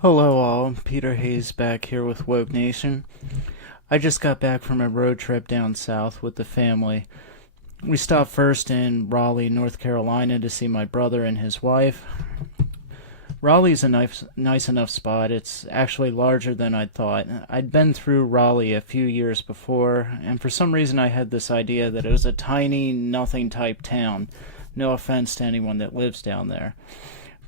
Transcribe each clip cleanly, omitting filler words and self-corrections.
Hello all, Peter Hayes back here with Woke Nation. I just got back from a road trip down south with the family. We stopped first in Raleigh, North Carolina to see my brother and his wife. Raleigh's a nice enough spot. It's actually larger than I'd thought. I'd been through Raleigh a few years before, and for some reason I had this idea that it was a tiny, nothing type town. No offense to anyone that lives down there.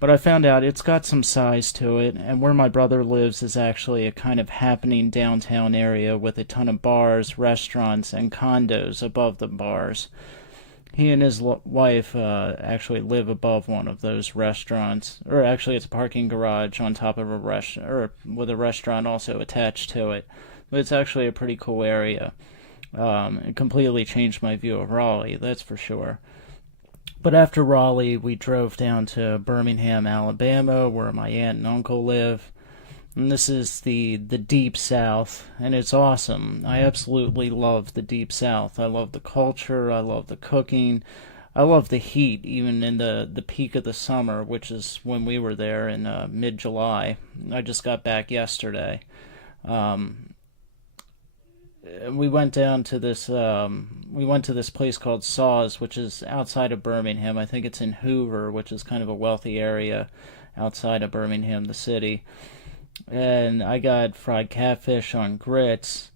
But I found out it's got some size to it, and where my brother lives is actually a kind of happening downtown area with a ton of bars, restaurants, and condos above the bars. He and his wife actually live above one of those restaurants, or actually it's a parking garage on top of a restaurant, or with a restaurant also attached to it. But it's actually a pretty cool area. It completely changed my view of Raleigh, that's for sure. But after Raleigh, we drove down to Birmingham, Alabama, where my aunt and uncle live. And this is the Deep South, and it's awesome. I absolutely love the Deep South. I love the culture, I love the cooking, I love the heat, even in the peak of the summer, which is when we were there in mid-July. I just got back yesterday. We went down to this we went to this place called Saws, which is outside of Birmingham. I think it's in Hoover, which is kind of a wealthy area outside of Birmingham, the city. And I got fried catfish on grits,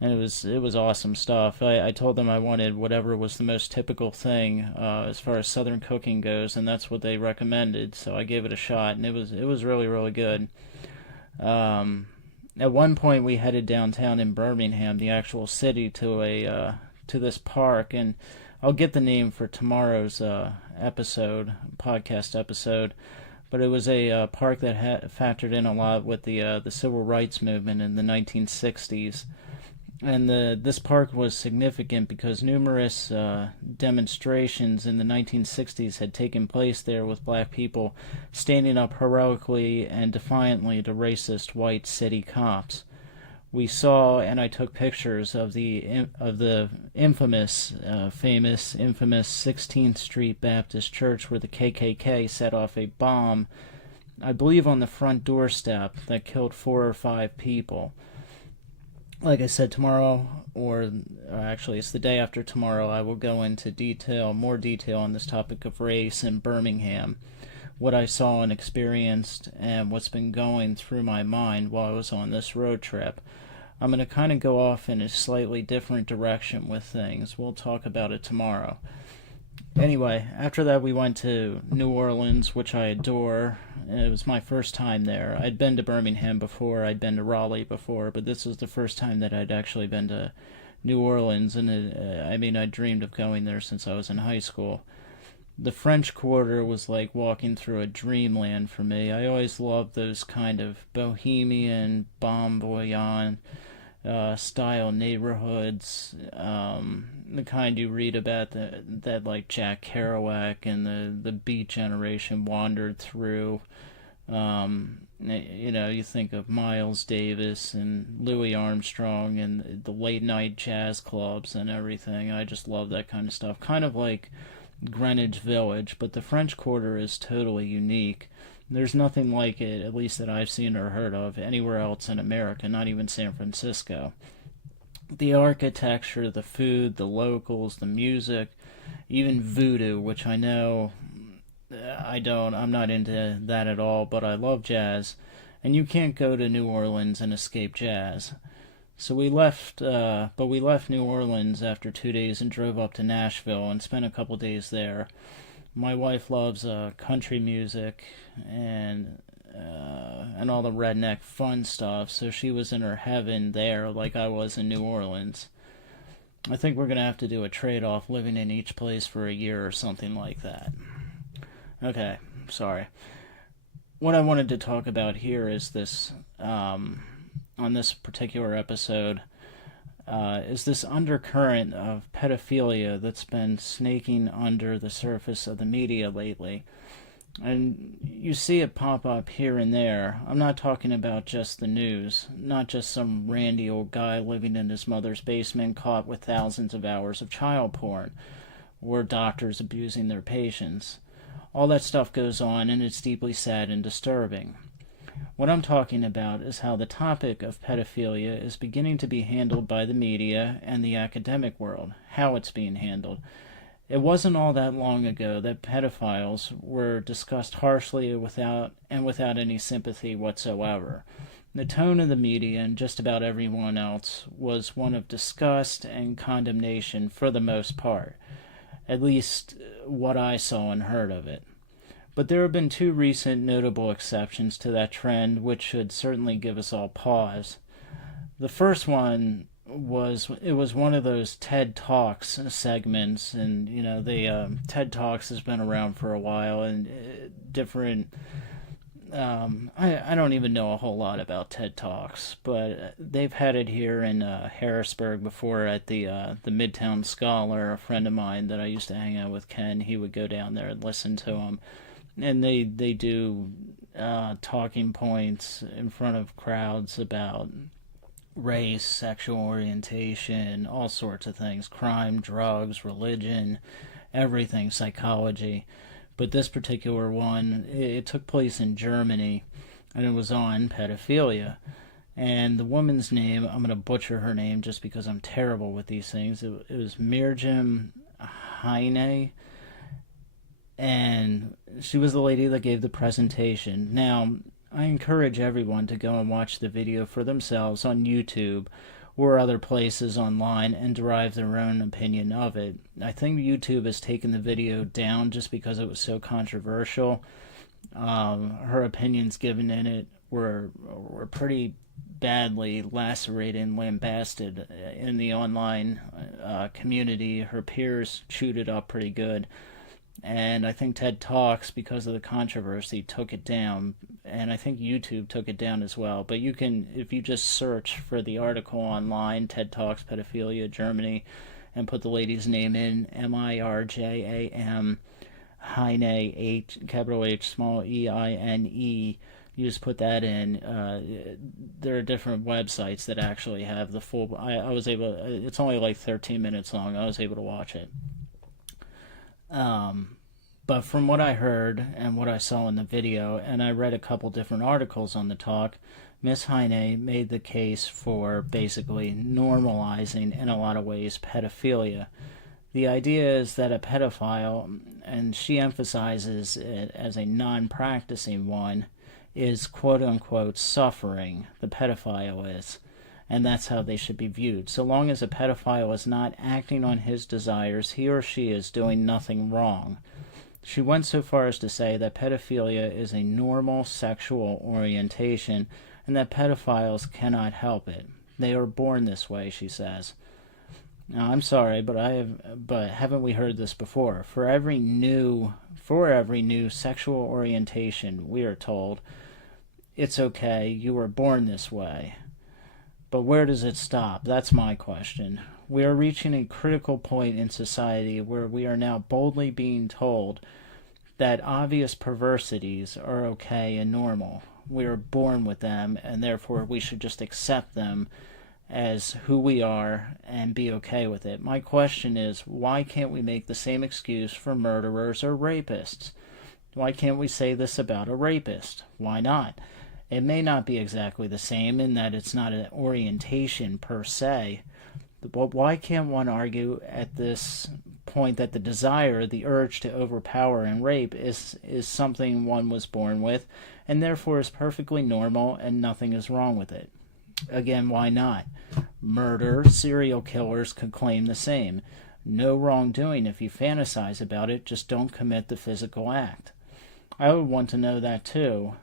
and it was awesome stuff. I told them I wanted whatever was the most typical thing as far as Southern cooking goes, and that's what they recommended. So I gave it a shot, and it was really really good. At one point, we headed downtown in Birmingham, the actual city, to this park, and I'll get the name for tomorrow's podcast episode. But it was a park that factored in a lot with the civil rights movement in the 1960s. And this park was significant because numerous demonstrations in the 1960s had taken place there with black people standing up heroically and defiantly to racist white city cops. We saw, and I took pictures of the infamous 16th Street Baptist Church where the KKK set off a bomb, I believe on the front doorstep, that killed 4 or 5 people. Like I said, tomorrow, or actually it's the day after tomorrow, I will go into more detail on this topic of race in Birmingham, what I saw and experienced, and what's been going through my mind while I was on this road trip. I'm going to kind of go off in a slightly different direction with things. We'll talk about it tomorrow. Anyway, after that we went to New Orleans, which I adore. It was my first time there. I'd been to Birmingham before, I'd been to Raleigh before, but this was the first time that I'd actually been to New Orleans, and I dreamed of going there since I was in high school. The French Quarter was like walking through a dreamland for me. I always loved those kind of bohemian, bon voyant style neighborhoods, the kind you read about that like Jack Kerouac and the Beat Generation wandered through. You think of Miles Davis and Louis Armstrong and the late night jazz clubs and everything. I just love that kind of stuff. Kind of like Greenwich Village, but the French Quarter is totally unique. There's nothing like it, at least that I've seen or heard of, anywhere else in America, not even San Francisco. The architecture, the food, the locals, the music, even voodoo, which I know I'm not into that at all, but I love jazz, and you can't go to New Orleans and escape jazz. So we left New Orleans after 2 days and drove up to Nashville and spent a couple days there. My wife loves country music and all the redneck fun stuff, so she was in her heaven there like I was in New Orleans. I think we're going to have to do a trade-off, living in each place for a year or something like that. Okay, sorry. What I wanted to talk about here is this, on this particular episode, is this undercurrent of pedophilia that's been snaking under the surface of the media lately. And you see it pop up here and there. I'm not talking about just the news, not just some randy old guy living in his mother's basement caught with thousands of hours of child porn, or doctors abusing their patients. All that stuff goes on, and it's deeply sad and disturbing. What I'm talking about is how the topic of pedophilia is beginning to be handled by the media and the academic world, how it's being handled. It wasn't all that long ago that pedophiles were discussed harshly without any sympathy whatsoever. The tone of the media and just about everyone else was one of disgust and condemnation for the most part, at least what I saw and heard of it. But there have been two recent notable exceptions to that trend which should certainly give us all pause. The first one was one of those TED Talks segments, and the TED Talks has been around for a while, and different I don't even know a whole lot about TED Talks, but they've had it here in Harrisburg before at the Midtown Scholar. A friend of mine that I used to hang out with, Ken, he would go down there and listen to them, and they do talking points in front of crowds about race, sexual orientation, all sorts of things, crime, drugs, religion, everything, psychology. But this particular one, it took place in Germany, and it was on pedophilia. And the woman's name, I'm going to butcher her name just because I'm terrible with these things. It was Mirjam Heine, and she was the lady that gave the presentation. Now, I encourage everyone to go and watch the video for themselves on YouTube or other places online and derive their own opinion of it. I think YouTube has taken the video down just because it was so controversial. Her opinions given in it were pretty badly lacerated and lambasted in the online community. Her peers chewed it up pretty good. And I think TED Talks, because of the controversy, took it down. And I think YouTube took it down as well. But you can, if you just search for the article online, TED Talks, Pedophilia, Germany, and put the lady's name in, Mirjam Heine, H, capital H, small E-I-N-E. You just put that in. There are different websites that actually have the full. I was able. It's only like 13 minutes long. I was able to watch it. But from what I heard and what I saw in the video, and I read a couple different articles on the talk, Miss Heine made the case for basically normalizing, in a lot of ways, pedophilia. The idea is that a pedophile, and she emphasizes it as a non-practicing one, is quote-unquote suffering. The pedophile is. And that's how they should be viewed. So long as a pedophile is not acting on his desires, he or she is doing nothing wrong. She went so far as to say that pedophilia is a normal sexual orientation and that pedophiles cannot help it. They are born this way, she says. Now, I'm sorry, but haven't we heard this before? For every new sexual orientation, we are told, it's okay, you were born this way. But where does it stop? That's my question. We are reaching a critical point in society where we are now boldly being told that obvious perversities are okay and normal. We are born with them, and therefore we should just accept them as who we are and be okay with it. My question is, why can't we make the same excuse for murderers or rapists? Why can't we say this about a rapist? Why not? It may not be exactly the same in that it's not an orientation per se, but why can't one argue at this point that the desire, the urge to overpower and rape is something one was born with and therefore is perfectly normal and nothing is wrong with it? Again, why not? Murder, serial killers could claim the same. No wrongdoing if you fantasize about it, just don't commit the physical act. I would want to know that too.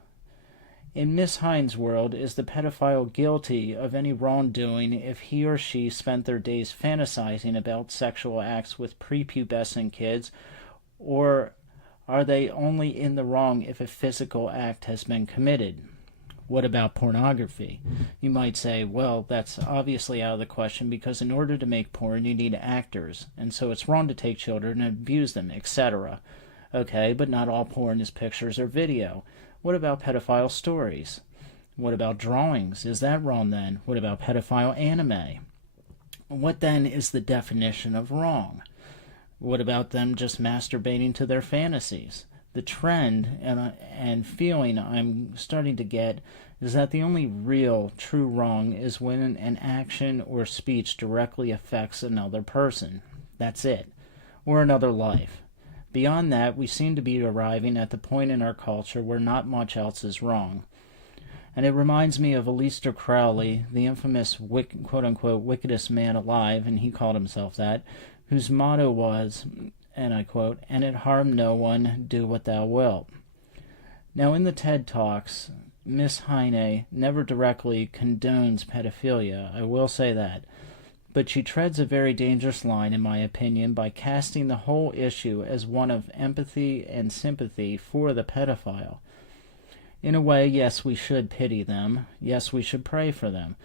In Miss Hine's world, is the pedophile guilty of any wrongdoing if he or she spent their days fantasizing about sexual acts with prepubescent kids, or are they only in the wrong if a physical act has been committed? What about pornography? You might say, well, that's obviously out of the question because in order to make porn you need actors, and so it's wrong to take children and abuse them, etc. Okay, but not all porn is pictures or video. What about pedophile stories? What about drawings? Is that wrong then? What about pedophile anime? What then is the definition of wrong? What about them just masturbating to their fantasies? The trend and feeling I'm starting to get is that the only real true wrong is when an action or speech directly affects another person. That's it. Or another life. Beyond that, we seem to be arriving at the point in our culture where not much else is wrong. And it reminds me of Aleister Crowley, the infamous quote-unquote wickedest man alive, and he called himself that, whose motto was, and I quote, "And it harm no one, do what thou wilt." Now in the TED Talks, Miss Heine never directly condones pedophilia, I will say that, but she treads a very dangerous line, in my opinion, by casting the whole issue as one of empathy and sympathy for the pedophile. In a way, yes, we should pity them, yes, we should pray for them,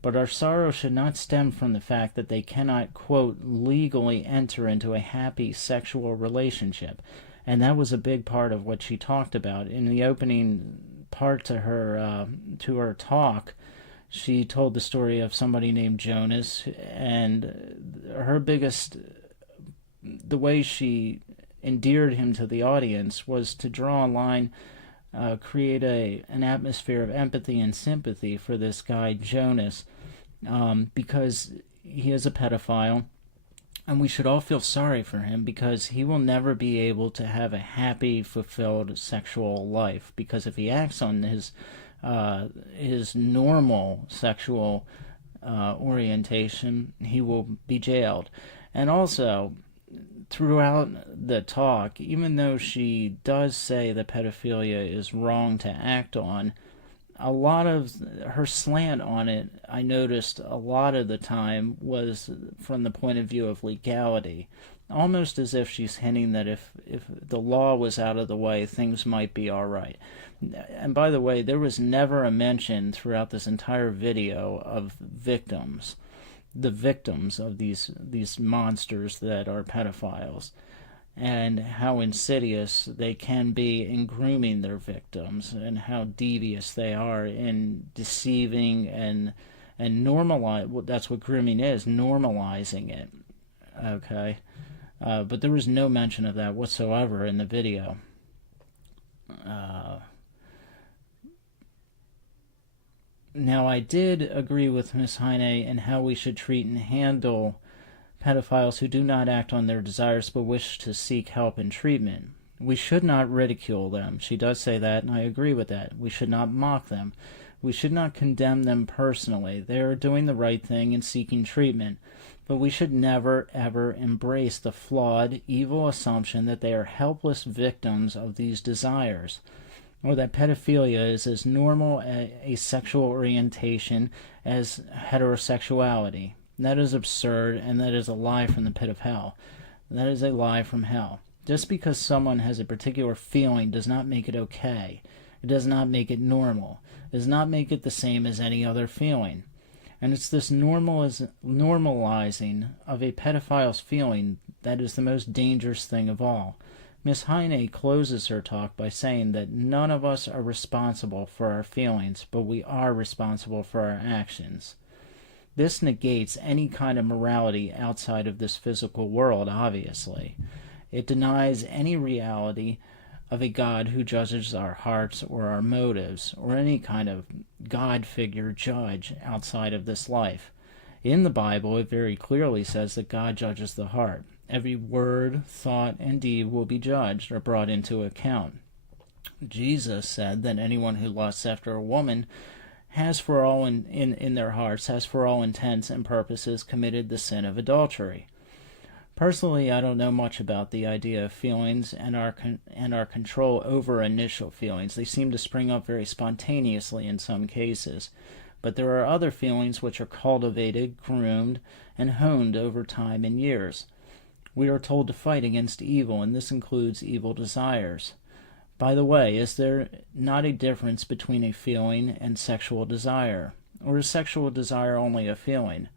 but our sorrow should not stem from the fact that they cannot, quote, legally enter into a happy sexual relationship. And that was a big part of what she talked about. In the opening part to her talk, she told the story of somebody named Jonas, and the way she endeared him to the audience was to draw a line, create an atmosphere of empathy and sympathy for this guy Jonas, because he is a pedophile, and we should all feel sorry for him because he will never be able to have a happy, fulfilled sexual life, because if he acts on his normal sexual orientation, he will be jailed. And also, throughout the talk, even though she does say that pedophilia is wrong to act on, a lot of her slant on it, I noticed a lot of the time, was from the point of view of legality. Almost as if she's hinting that if the law was out of the way, things might be all right. And by the way, there was never a mention throughout this entire video of victims. The victims of these monsters that are pedophiles, and how insidious they can be in grooming their victims, and how devious they are in deceiving and normalize. That's what grooming is, normalizing it. Okay, but there was no mention of that whatsoever in the video. Now, I did agree with Ms. Heine in how we should treat and handle pedophiles who do not act on their desires but wish to seek help and treatment. We should not ridicule them. She does say that, and I agree with that. We should not mock them. We should not condemn them personally. They are doing the right thing and seeking treatment. But we should never, ever embrace the flawed, evil assumption that they are helpless victims of these desires, or that pedophilia is as normal a sexual orientation as heterosexuality. That is absurd, and that is a lie from the pit of hell. That is a lie from hell. Just because someone has a particular feeling does not make it okay. It does not make it normal. It does not make it the same as any other feeling. And it's this normalizing of a pedophile's feeling that is the most dangerous thing of all. Miss Heine closes her talk by saying that none of us are responsible for our feelings, but we are responsible for our actions. This negates any kind of morality outside of this physical world, obviously. It denies any reality of a God who judges our hearts or our motives, or any kind of God figure judge outside of this life. In the Bible, it very clearly says that God judges the heart. Every word, thought, and deed will be judged or brought into account. Jesus said that anyone who lusts after a woman has for all in their hearts, has for all intents and purposes committed the sin of adultery. Personally, I don't know much about the idea of feelings and our control over initial feelings. They seem to spring up very spontaneously in some cases. But there are other feelings which are cultivated, groomed, and honed over time and years. We are told to fight against evil, and this includes evil desires. By the way, is there not a difference between a feeling and sexual desire? Or is sexual desire only a feeling?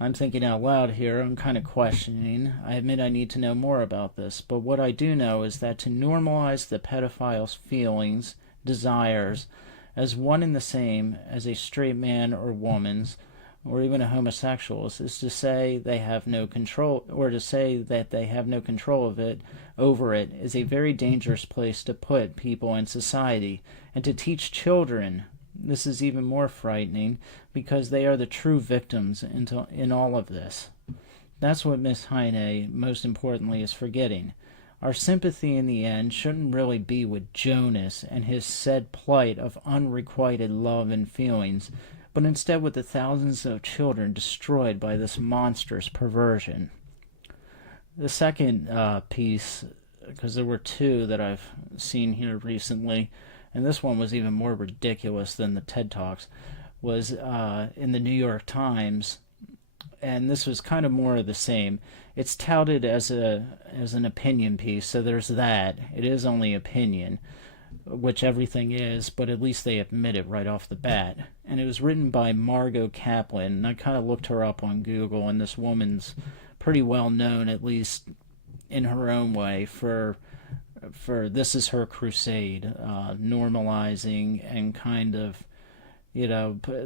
I'm thinking out loud here. I'm kind of questioning. I admit I need to know more about this. But what I do know is that to normalize the pedophile's feelings, desires, as one and the same as a straight man or woman's, or even a homosexual, is to say they have no control, or to say that they have no control of it, over it, is a very dangerous place to put people in society. And to teach children, this is even more frightening, because they are the true victims in all of this. That's what Miss Heine, most importantly, is forgetting. Our sympathy in the end shouldn't really be with Jonas and his said plight of unrequited love and feelings, but instead with the thousands of children destroyed by this monstrous perversion. The second piece, because there were two that I've seen here recently, and this one was even more ridiculous than the TED Talks, was in the New York Times, and this was kind of more of the same. It's touted as an opinion piece, so there's that. It is only opinion, which everything is, but at least they admit it right off the bat. And it was written by Margot Kaplan, and I kind of looked her up on Google, and this woman's pretty well known, at least in her own way, for this is her crusade, normalizing and kind of,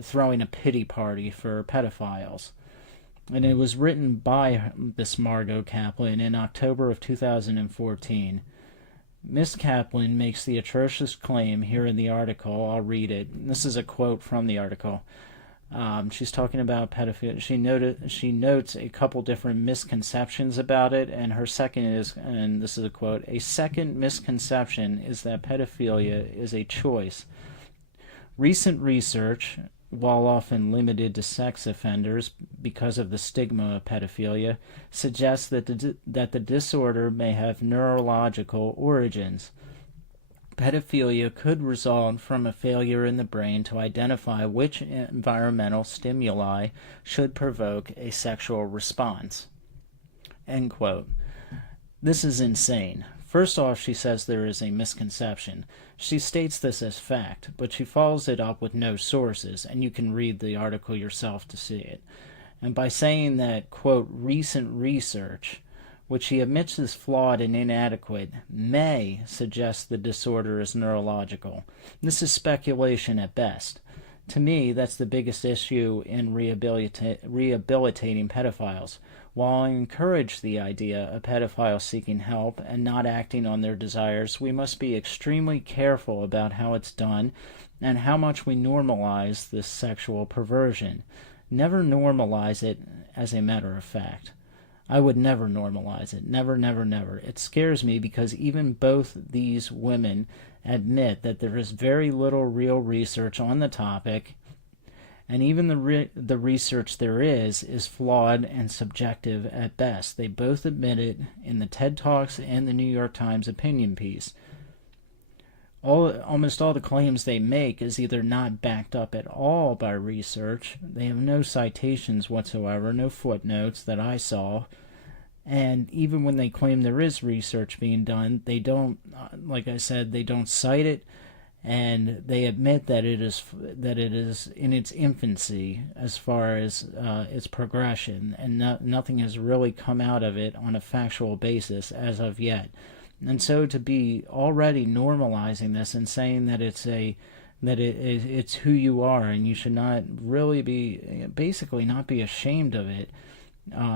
throwing a pity party for pedophiles. And it was written by this Margot Kaplan in October of 2014. Miss Kaplan makes the atrocious claim here in the article. I'll read it. This is a quote from the article. She's talking about pedophilia. She notes a couple different misconceptions about it, and her second is, and this is a quote, a second misconception is that pedophilia is a choice. Recent research, while often limited to sex offenders because of the stigma of pedophilia, suggests that the disorder may have neurological origins. Pedophilia could result from a failure in the brain to identify which environmental stimuli should provoke a sexual response. End quote. This is insane. First off, she says there is a misconception. She states this as fact, but she follows it up with no sources, and you can read the article yourself to see it. And by saying that, quote, recent research, which she admits is flawed and inadequate, may suggest the disorder is neurological. This is speculation at best. To me, that's the biggest issue in rehabilitating pedophiles. While I encourage the idea of pedophiles seeking help and not acting on their desires, we must be extremely careful about how it's done and how much we normalize this sexual perversion. Never normalize it as a matter of fact. I would never normalize it. Never, never, never. It scares me because even both these women admit that there is very little real research on the topic, and even the research there is flawed and subjective at best. They both admit it in the TED Talks and the New York Times opinion piece. Almost all the claims they make is either not backed up at all by research. They have no citations whatsoever, no footnotes that I saw. And even when they claim there is research being done, they don't, like I said, they don't cite it, and they admit that it is in its infancy as far as its progression, and nothing has really come out of it on a factual basis as of yet. And so to be already normalizing this and saying that it's who you are, and you should not really be, basically not be ashamed of it.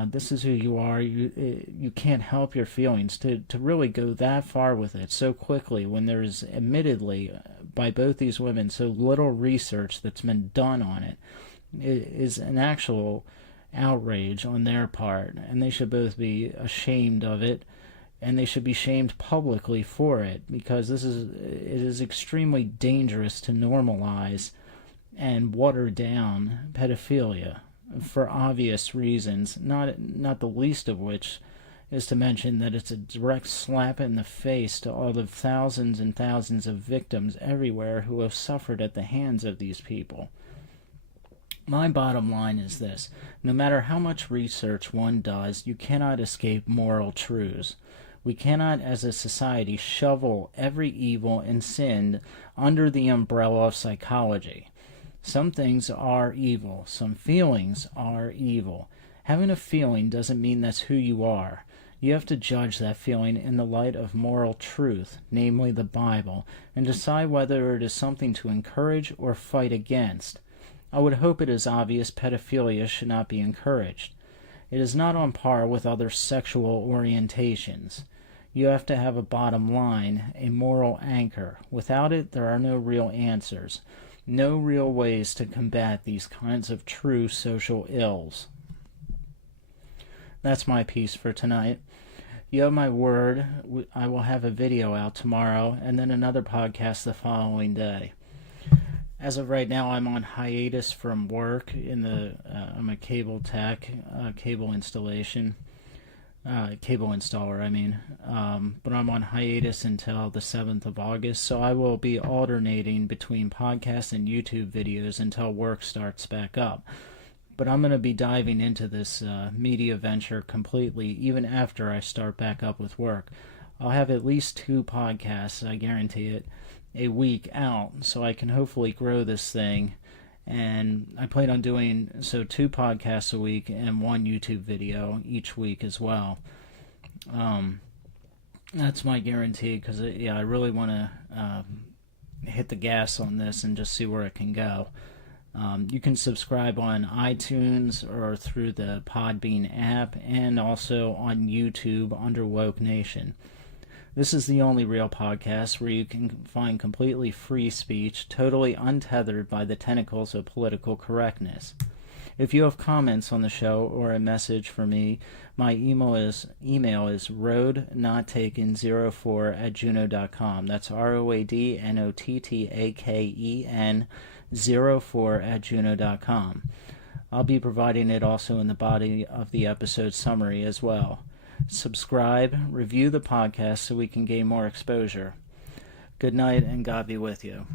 This is who you are. You can't help your feelings. To really go that far with it so quickly when there is admittedly by both these women so little research that's been done on it is an actual outrage on their part, and they should both be ashamed of it, and they should be shamed publicly for it, because it is extremely dangerous to normalize and water down pedophilia for obvious reasons, not the least of which is to mention that it's a direct slap in the face to all the thousands and thousands of victims everywhere who have suffered at the hands of these people. My bottom line is this: no matter how much research one does, you cannot escape moral truths. We cannot, as a society, shovel every evil and sin under the umbrella of psychology. Some things are evil. Some feelings are evil. Having a feeling doesn't mean that's who you are. You have to judge that feeling in the light of moral truth, namely the Bible, and decide whether it is something to encourage or fight against. I would hope it is obvious pedophilia should not be encouraged. It is not on par with other sexual orientations. You have to have a bottom line, a moral anchor. Without it, there are no real answers, no real ways to combat these kinds of true social ills. That's my piece for tonight. You have my word. I will have a video out tomorrow and then another podcast the following day. As of right now, I'm on hiatus from work. I'm a cable tech, cable installer. But I'm on hiatus until the 7th of August, so I will be alternating between podcasts and YouTube videos until work starts back up. But I'm going to be diving into this media venture completely, even after I start back up with work. I'll have at least 2 podcasts, I guarantee it, a week out, so I can hopefully grow this thing. And I plan on doing 2 podcasts a week and 1 YouTube video each week as well. That's my guarantee, because I really want to hit the gas on this and just see where it can go. You can subscribe on iTunes or through the Podbean app, and also on YouTube under Woke Nation. This is the only real podcast where you can find completely free speech, totally untethered by the tentacles of political correctness. If you have comments on the show or a message for me, my email is roadnottaken04@juno.com. That's ROADNOTTAKEN 04@juno.com. I'll be providing it also in the body of the episode summary as well. Subscribe, review the podcast so we can gain more exposure. Good night, and God be with you.